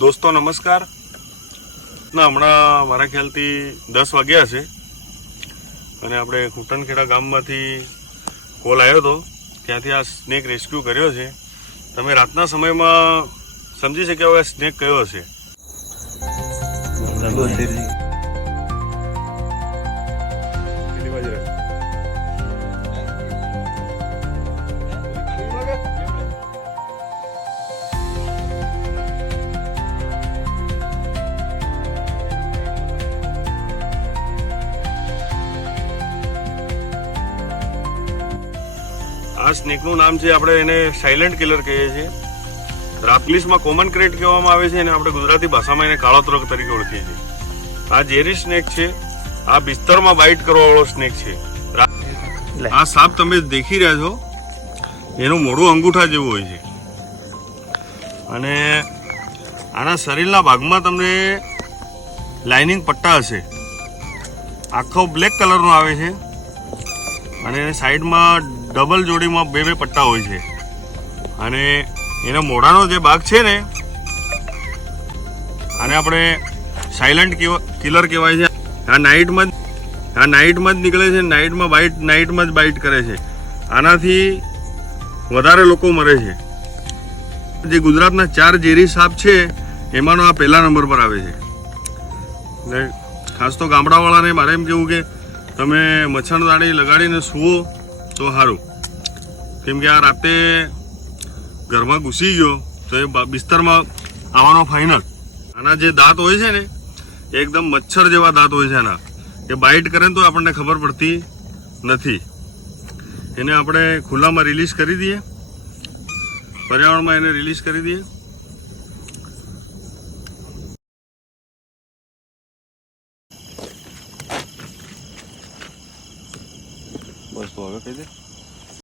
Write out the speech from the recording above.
દોસ્તો નમસ્કાર. ના હમણાં મારા ખ્યાલથી 10 વાગ્યા છે અને આપણે કુટનખેડા ગામમાંથી કોલ આવ્યો હતો, ત્યાંથી આ સ્નેક રેસ્ક્યુ કર્યો છે. તમે રાતના સમયમાં સમજી શક્યા હોય સ્નેક કયો હશે? આ સ્નેકનું નામ છે, આપણે એને સાયલન્ટ કિલર કહીએ છીએ. રાપલીસમાં કોમન ક્રેટ કહેવામાં આવે છે અને આપણે ગુજરાતી ભાષામાં એને કાળો ત્રક તરીકે ઓળખીએ છીએ. આ ઝેરી સ્નેક છે. આ બિસ્તરમાં બાઇટ કરવા વાળો સ્નેક છે. આ સાપ તમે દેખી રહ્યા છો, એનું મોઢું અંગૂઠા જેવું હોય છે અને આના શરીરના ભાગમાં તમને લાઇનિંગ પટ્ટા હશે. આખો બ્લેક કલરનો આવે છે અને સાઈડમાં ડબલ જોડીમાં બે પટ્ટા હોય છે અને એના મોઢાનો જે ભાગ છે ને, આને આપણે સાયલન્ટ કિલર કહેવાય છે. આ નાઇટમાં જ નીકળે છે, નાઇટમાં જ બાઇટ કરે છે. આનાથી વધારે લોકો મરે છે. જે ગુજરાતના 4 ઝેરી સાપ છે એમાંનો આ પહેલા નંબર પર આવે છે. એટલે ખાસ તો ગામડાવાળાને મારે એમ કહેવું કે તમે મચ્છરદાણી લગાડીને સૂવો તો સારું, કેમ કે આ રાતે ઘરમાં ઘૂસી ગયો તો એ બિસ્તરમાં આવવાનો ફાઇનલ. આના જે દાંત હોય છે ને, એકદમ મચ્છર જેવા દાંત હોય છે આના. એ બાઇટ કરે ને તો આપણને ખબર પડતી નથી. એને આપણે ખુલ્લામાં રિલીઝ કરી દઈએ, પર્યાવરણમાં એને રિલીઝ કરી દઈએ. બસ તો હવે કહી દે.